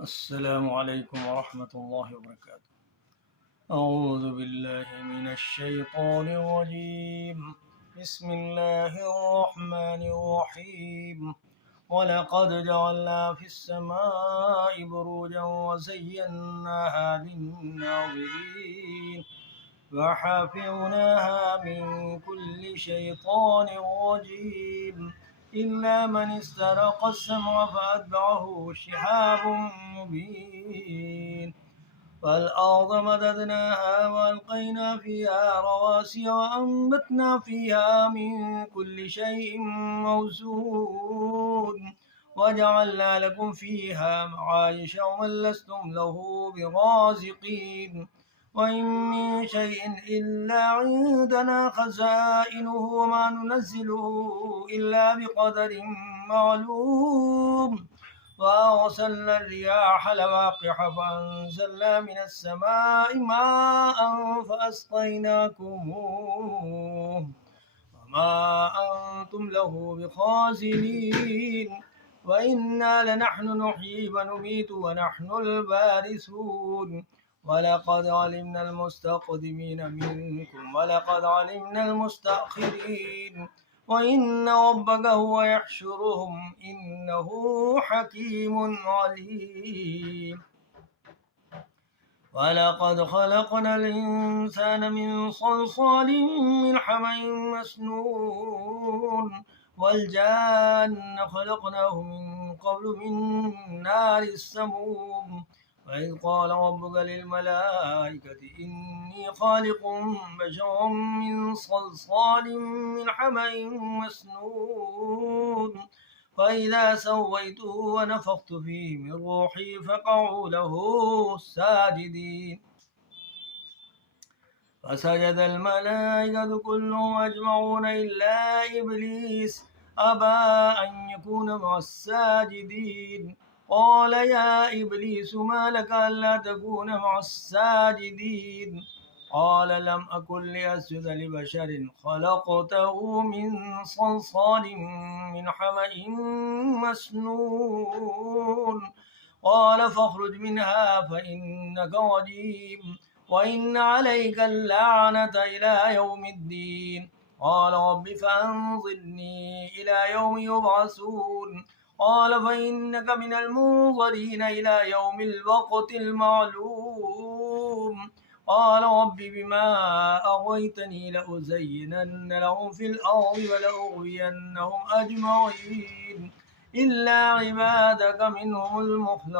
السلام عليكم ورحمة الله وبركاته. أعوذ بالله من الشيطان الرجيم. بسم الله الرحمن الرحيم. ولقد جعلنا في السماء بروجا وزيناها للناظرين وحفظناها من كل شيطان رجيم إلا من استرق السمع فأتبعه شهاب مبين. والأرض مددناها وألقينا فيها رواسي وأنبتنا فيها من كل شيء موزون وجعلنا لكم فيها معايش ومن لستم له برازقين وإن من شيء إلا عندنا خزائنه وما ننزله إلا بقدر معلوم. وأرسلنا الرياح لواقح فأنزلنا من السماء ماء فأسقيناكموه وما أنتم له بخازنين وإنا لنحن نحيي ونميت ونحن الوارثون. ولقد علمنا المستقدمين منكم ولقد علمنا المستأخرين وإن ربك هو يحشرهم إنه حكيم عليم. ولقد خلقنا الإنسان من صلصال من حمأ مسنون والجان خلقناه من قبل من نار السموم. وإذ قال ربك للملائكة إني خالق بشرا من صلصال من حمأ مسنون فإذا سويته ونفخت فيه من روحي فقعوا له ساجدين. فسجد الملائكة كلهم أجمعون إلا إبليس أبى أن يكون مع الساجدين. قال يا إبليس ما لك ألا تكون مع الساجدين؟ قال لم أكن لأسجد لبشر خلقته من صلصال من حمأ مسنون. قال فاخرج منها فإنك رجيم وإن عليك اللعنة إلى يوم الدين. قال رب فأنظرني إلى يوم يبعثون. قال فإنك من المنظرين إلى يوم الوقت المعلوم. قال رب بما أغويتني لأزينن لهم في الأرض ولأغوينهم أجمعين إلا عبادك منهم المخلصين.